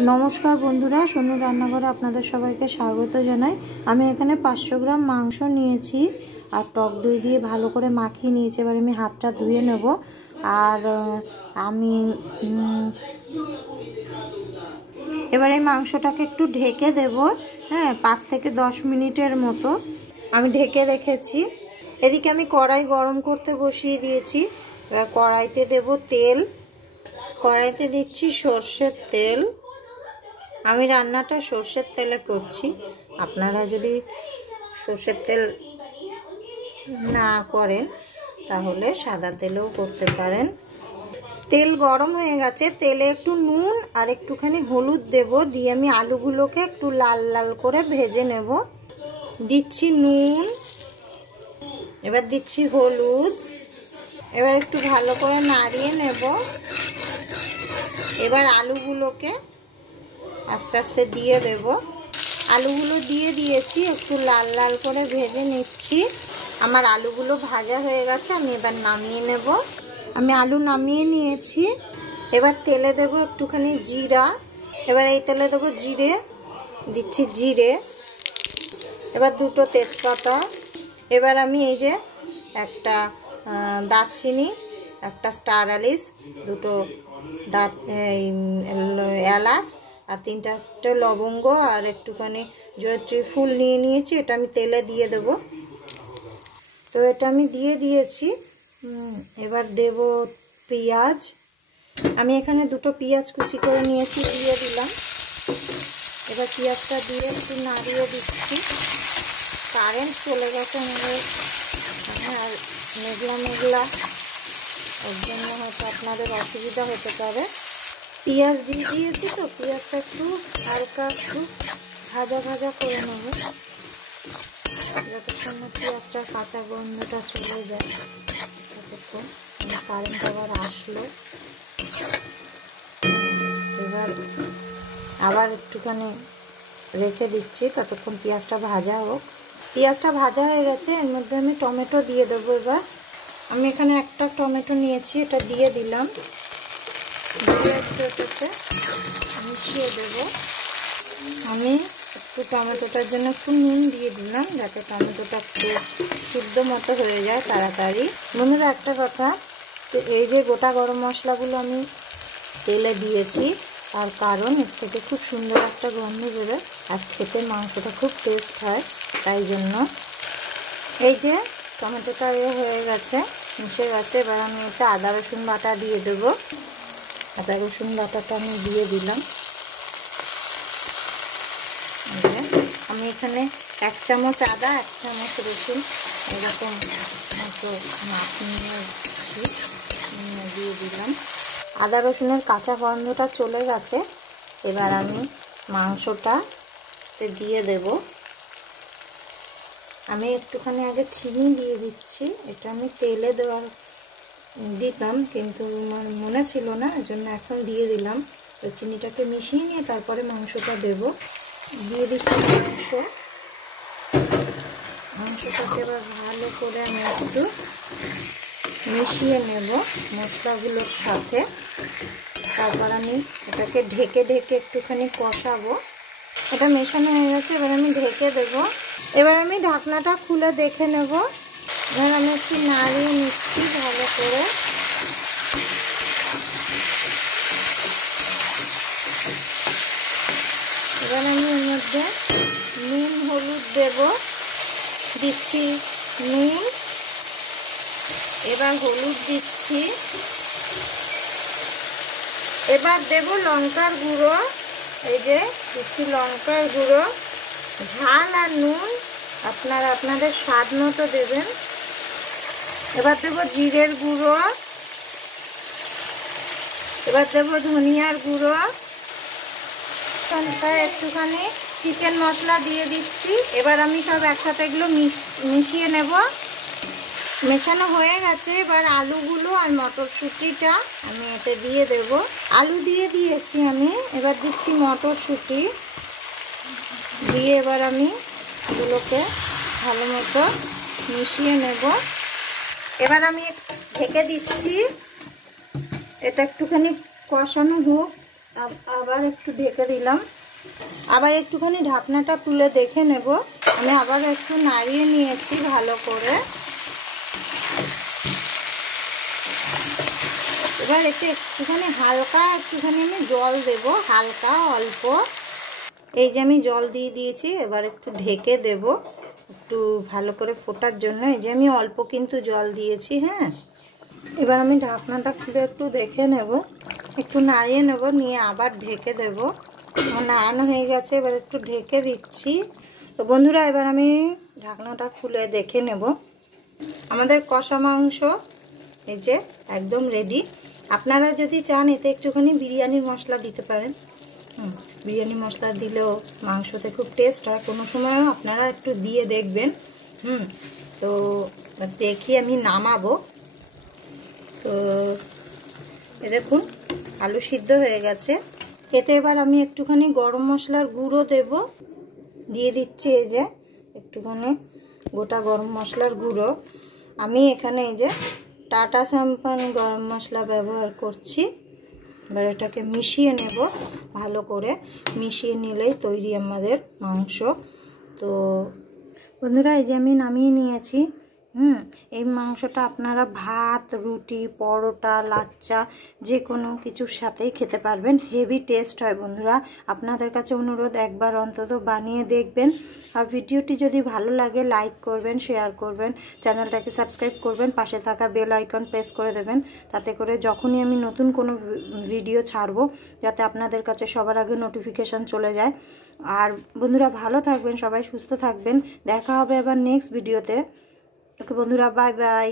नमस्कार बंधुरा सोनू रान्नाघरे आपनादेर सबाइके स्वागत जानाई। आमी एखाने 500 ग्राम मांस नियेछि और टक दई दिए भालो करे माखिए नियेछि। एबार आमी हाथटा धुए नेब और आमी एबार এই মাংসটাকে একটু ঢেকে দেব। হ্যাঁ, 5 থেকে 10 মিনিটের মতো আমি ঢেকে রেখেছি। এদিকে আমি কড়াই গরম করতে বসিয়ে দিয়েছি। এবার কড়াইতে দেব তেল। কড়াইতে দিচ্ছি সরষের তেল। আমি রান্নাটা সরষের তেলে করছি। আপনারা যদি সরষের তেল না করেন তাহলে সাদা তেলেও করতে পারেন। তেল গরম হয়ে গেছে। তেলে একটু নুন আর একটুখানি হলুদ দেব, দিয়ে আমি আলুগুলোকে একটু লাল লাল করে ভেজে নেব। দিচ্ছি নুন, এবার দিচ্ছি হলুদ। এবার একটু ভালো করে নাড়িয়ে নেব। এবার আলুগুলোকে আস্তে আস্তে দিয়ে দেব। আলুগুলো দিয়ে দিয়েছি, একটু লাল লাল করে ভেজে নিচ্ছি। আমার আলুগুলো ভাজা হয়ে গেছে, আমি এবার নামিয়ে নেব। আমি আলু নামিয়ে নিয়েছি। এবার তেলে দেব একটুখানি জিরা। এবার এই তেলে দেব জিরে, দিচ্ছি জিরে। এবার দুটো তেজপাতা। এবার আমি এই যে একটা দারচিনি, একটা স্টার আলিশ, দুটো এলাচ আর 3-4টে লবঙ্গ আর একটুখানি জয়ত্রী ফুল নিয়ে নিয়েছি। এটা আমি তেলে দিয়ে দেব। তো এটা আমি দিয়ে দিয়েছি। এবার দেব পেঁয়াজ। আমি এখানে দুটো পেঁয়াজ কুচি করে নিয়েছি, দিয়ে দিলাম। এবার পেঁয়াজটা দিয়ে একটু নাড়িয়ে দিচ্ছি। কারেন্ট চলে গেছে আমাদের, আর মেঘলা মেঘলা, ওর জন্য হয়তো আপনাদের অসুবিধা হতে পারে। পেঁয়াজ দিয়ে দিয়েছি, তো পেঁয়াজটা একটু হালকা একটু ভাজা ভাজা করে নেব, যতক্ষণ না পেঁয়াজটার কাঁচা গন্ধটা চলে যায় ততক্ষণ। কারেন্ট আবার আসলো। এবার আবার একটুখানি রেখে দিচ্ছি, ততক্ষণ পেঁয়াজটা ভাজা হোক। পেঁয়াজটা ভাজা হয়ে গেছে, এর মধ্যে আমি টমেটো দিয়ে দেবো। এবার আমি এখানে একটা টমেটো নিয়েছি, এটা দিয়ে দিলাম। দিয়ে একটু এটাতে মিশিয়ে দেব। আমি একটু টমেটোটার জন্য একটু নুন দিয়ে দিলাম, যাতে টমেটোটা একটু সিদ্ধ মতো হয়ে যায় তাড়াতাড়ি। বন্ধুরা একটা কথা, এই যে গোটা গরম মশলাগুলো আমি তেলে দিয়েছি, তার কারণ এর থেকে খুব সুন্দর একটা গন্ধ বেরোয় আর খেতে মাংসটা খুব টেস্ট হয়, তাই জন্য। এই যে টমেটোটা হয়ে গেছে, মিশে গেছে। এবার আমি এটা আদা রসুন বাটা দিয়ে দেবো। আদা রসুন বাটাটা আমি দিয়ে দিলাম। আমি এখানে 1 চামচ আদা, 1 চামচ রসুন এরকম মতো মাখিয়ে দিয়ে দিলাম। আদা রসুনের কাঁচা গন্ধটা চলে গেছে। এবার আমি মাংসটা দিয়ে দেব। আমি একটুখানি আগে চিনি দিয়ে দিচ্ছি। এটা আমি তেলে দিতাম, কিন্তু মনে ছিল না, এজন্য এখন দিয়ে দিলাম। তো চিনিটাকে মিশিয়ে নিয়ে তারপরে মাংসটা দেব। দিয়ে দিচ্ছি মাংসটাকে এবার ভালো করে আমি একটু মিশিয়ে নেব মশলাগুলোর সাথে। তারপর আমি এটাকে ঢেকে ঢেকে একটুখানি কষাবো। এটা মেশানো হয়ে গেছে, এবার আমি ঢেকে দেব। এবার আমি ঢাকনাটা খুলে দেখে নেব। এবার আমি একটু নাড়িয়ে নিচ্ছি ভালো করে। এবার আমি এর মধ্যে নুন হলুদ দেব। দিচ্ছি নুন, এবার হলুদ দিচ্ছি। এবার দেব লঙ্কার গুঁড়ো। এই যে দিচ্ছি লঙ্কার গুঁড়ো। ঝাল আর নুন আপনারা আপনাদের স্বাদ মতো দেবেন। এবার দেব জিরের গুঁড়ো। এবার দেব ধনিয়ার গুঁড়ো। একটুখানি চিকেন মশলা দিয়ে দিচ্ছি। এবার আমি সব একসাথে এগুলো মিশিয়ে নেব। মেশানো হয়ে গেছে। এবার আলুগুলো আর মটরশুঁটিটা আমি এতে দিয়ে দেব। আলু দিয়ে দিয়েছি আমি। এবার দিচ্ছি মটরশুঁটি দিয়ে এবার আমি এগুলোকে ভালো মতো মিশিয়ে নেব। এবার আমি ঢেকে দিচ্ছি, এটা একটুখানি কষানো হোক। আবার একটু ঢেকে দিলাম। আবার একটুখানি ঢাকনাটা তুলে দেখে নেব। আমি আবার একটু নাড়িয়ে নিয়েছি ভালো করে। এবার এতে একটুখানি হালকা একটুখানি আমি জল দেব, হালকা অল্প। এই যে আমি জল দিয়ে দিয়েছি, এবার একটু ঢেকে দেব একটু ভালো করে ফোটার জন্য। এই যে আমি অল্প কিন্তু জল দিয়েছি। হ্যাঁ, এবার আমি ঢাকনাটা খুলে একটু দেখে নেব, একটু নাড়িয়ে নেব, নিয়ে আবার ঢেকে দেব। নাড়ানো হয়ে গেছে, এবার একটু ঢেকে দিচ্ছি। তো বন্ধুরা, এবার আমি ঢাকনাটা খুলে দেখে নেব। আমাদের কষা মাংস এই যে একদম রেডি। আপনারা যদি চান এতে একটুখানি বিরিয়ানির মশলা দিতে পারেন। বিরিয়ানি মশলা দিলেও মাংসতে খুব টেস্ট হয়। কোনো সময়ও আপনারা একটু দিয়ে দেখবেন। তো দেখি আমি নামাবো। তো এ দেখুন আলু সিদ্ধ হয়ে গেছে। এতে এবার আমি একটুখানি গরম মশলার গুঁড়ো দেব, দিয়ে দিচ্ছি। এই যে একটুখানি গোটা গরম মশলার গুঁড়ো। আমি এখানে এই যে টাটা সম্পান গরম মশলা ব্যবহার করছি। এবার এটাকে মিশিয়ে নেব ভালো করে। মিশিয়ে নিলেই তৈরি আমাদের মাংস। তো বন্ধুরা, এই যে আমি নামিয়ে নিয়েছি। এই মাংসটা আপনারা ভাত, রুটি, পরোটা, লাচ্চা যে কোনো কিছুর সাথেই খেতে পারবেন। হেভি টেস্ট হয় বন্ধুরা। আপনাদের কাছে অনুরোধ, একবার অন্তত বানিয়ে দেখবেন। আর ভিডিওটি যদি ভালো লাগে লাইক করবেন, শেয়ার করবেন, চ্যানেলটাকে সাবস্ক্রাইব করবেন, পাশে থাকা বেল আইকন প্রেস করে দেবেন, তাতে করে যখনই আমি নতুন কোনো ভিডিও ছাড়বো যাতে আপনাদের কাছে সবার আগে নোটিফিকেশান চলে যায়। আর বন্ধুরা ভালো থাকবেন, সবাই সুস্থ থাকবেন। দেখা হবে আবার নেক্সট ভিডিওতে। ওকে বন্ধুরা, বাই বাই।